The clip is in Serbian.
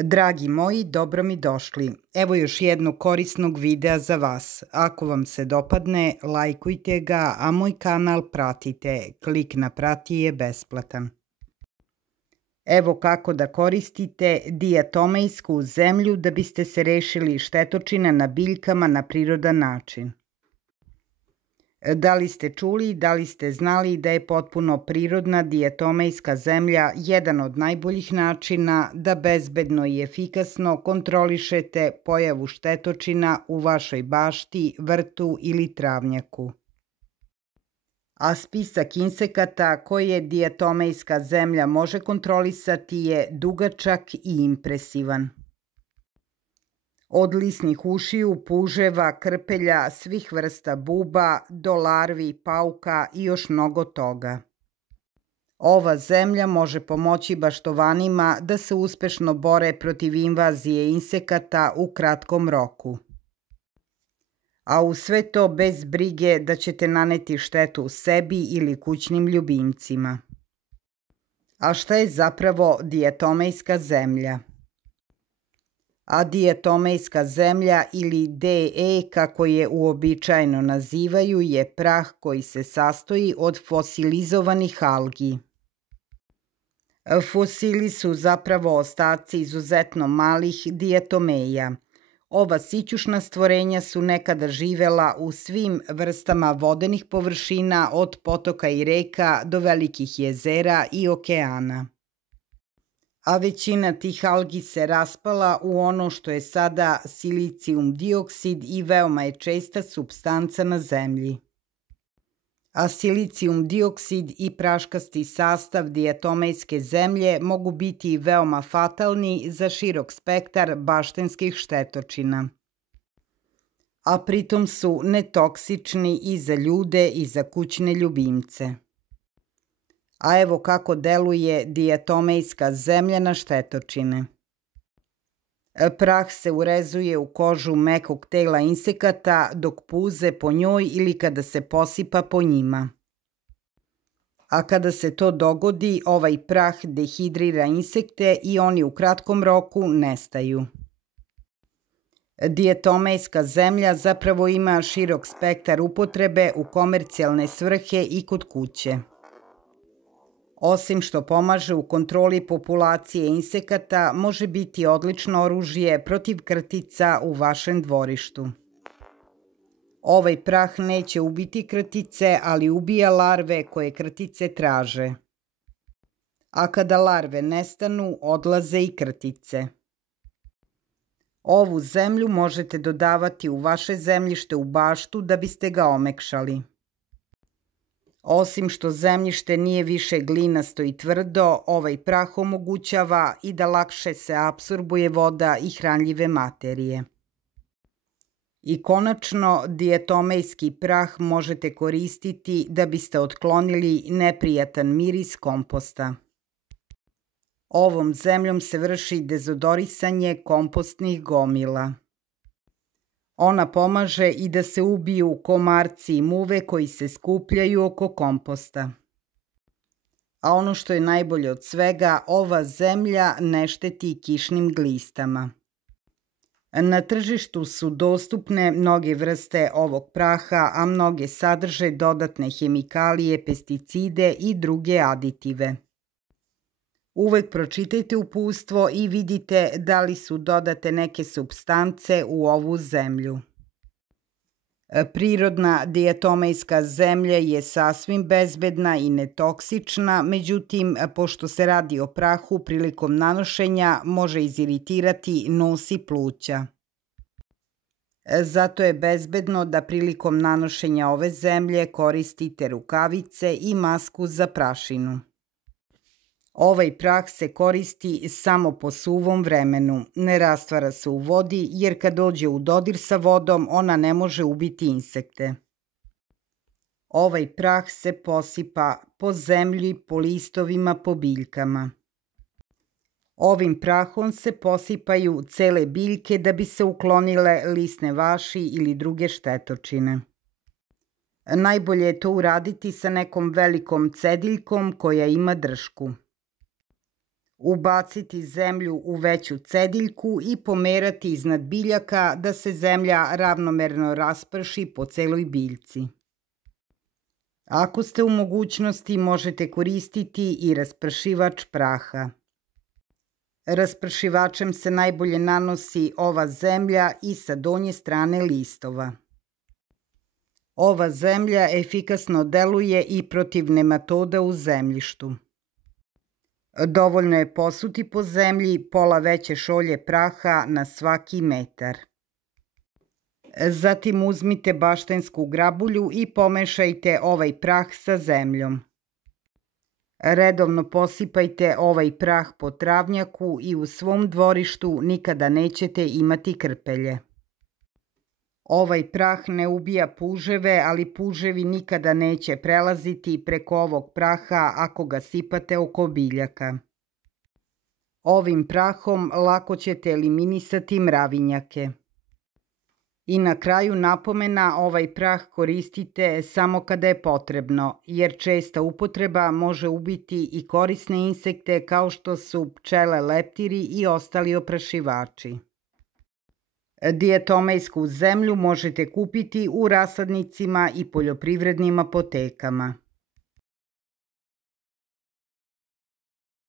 Dragi moji, dobro mi došli. Evo još jednog korisnog videa za vas. Ako vam se dopadne, lajkujte ga, a moj kanal pratite. Klik na prati je besplatan. Evo kako da koristite diatomejsku zemlju da biste se rešili štetočina na biljkama na prirodan način. Da li ste čuli, da li ste znali da je potpuno prirodna diatomejska zemlja jedan od najboljih načina da bezbedno i efikasno kontrolišete pojavu štetočina u vašoj bašti, vrtu ili travnjaku? A spisak insekata koje diatomejska zemlja može kontrolisati je dugačak i impresivan. Od lisnih ušiju, puževa, krpelja, svih vrsta buba, do larvi, pauka i još mnogo toga. Ova zemlja može pomoći baštovanima da se uspešno bore protiv invazije insekata u kratkom roku. A u sve to bez brige da ćete naneti štetu sebi ili kućnim ljubimcima. A šta je zapravo diatomejska zemlja? A diatomejska zemlja ili DE, kako je uobičajeno nazivaju, je prah koji se sastoji od fosilizovanih algi. Fosili su zapravo ostaci izuzetno malih diatomeja. Ova sićušna stvorenja su nekada živela u svim vrstama vodenih površina od potoka i reka do velikih jezera i okeana. A većina tih algi se raspala u ono što je sada silicijum dioksid i veoma je česta supstanca na zemlji. A silicijum dioksid i praškasti sastav diatomejske zemlje mogu biti veoma fatalni za širok spektar baštenskih štetočina. A pritom su netoksični i za ljude i za kućne ljubimce. A evo kako deluje diatomejska zemlja na štetočine. Prah se urezuje u kožu mekog tela insekata dok puze po njoj ili kada se posipa po njima. A kada se to dogodi, ovaj prah dehidrira insekte i oni u kratkom roku nestaju. Diatomejska zemlja zapravo ima širok spektar upotrebe u komercijalne svrhe i kod kuće. Osim što pomaže u kontroli populacije insekata, može biti odlično oružje protiv krtica u vašem dvorištu. Ovaj prah neće ubiti krtice, ali ubija larve koje krtice traže. A kada larve nestanu, odlaze i krtice. Ovu zemlju možete dodavati u vaše zemljište u baštu da biste ga omekšali. Osim što zemljište nije više glinasto i tvrdo, ovaj prah omogućava i da lakše se apsorbuje voda i hranljive materije. I konačno, diatomejski prah možete koristiti da biste otklonili neprijatan miris komposta. Ovom zemljom se vrši dezodorisanje kompostnih gomila. Ona pomaže i da se ubiju komarci i muve koji se skupljaju oko komposta. A ono što je najbolje od svega, ova zemlja ne šteti kišnim glistama. Na tržištu su dostupne mnoge vrste ovog praha, a mnoge sadrže dodatne hemikalije, pesticide i druge aditive. Uvek pročitajte uputstvo i vidite da li su dodate neke supstance u ovu zemlju. Prirodna diatomejska zemlja je sasvim bezbedna i netoksična, međutim, pošto se radi o prahu, prilikom nanošenja može iziritirati nos i pluća. Zato je bezbedno da prilikom nanošenja ove zemlje koristite rukavice i masku za prašinu. Ovaj prah se koristi samo po suvom vremenu, ne rastvara se u vodi jer kad dođe u dodir sa vodom ona ne može ubiti insekte. Ovaj prah se posipa po zemlji, po listovima, po biljkama. Ovim prahom se posipaju cele biljke da bi se uklonile lisne vaši ili druge štetočine. Najbolje je to uraditi sa nekom velikom cediljkom koja ima dršku. Ubaciti zemlju u veću cediljku i pomerati iznad biljaka da se zemlja ravnomerno rasprši po celoj biljci. Ako ste u mogućnosti, možete koristiti i raspršivač praha. Raspršivačem se najbolje nanosi ova zemlja i sa donje strane listova. Ova zemlja efikasno deluje i protiv nematoda u zemljištu. Dovoljno je posuti po zemlji pola veće šolje praha na svaki metar. Zatim uzmite baštensku grabulju i pomešajte ovaj prah sa zemljom. Redovno posipajte ovaj prah po travnjaku i u svom dvorištu nikada nećete imati krpelje. Ovaj prah ne ubija puževe, ali puževi nikada neće prelaziti preko ovog praha ako ga sipate oko biljaka. Ovim prahom lako ćete eliminisati mravinjake. I na kraju napomena, ovaj prah koristite samo kada je potrebno, jer česta upotreba može ubiti i korisne insekte kao što su pčele, leptiri i ostali oprašivači. Dijatomejsku zemlju možete kupiti u rasadnicima i poljoprivrednim apotekama.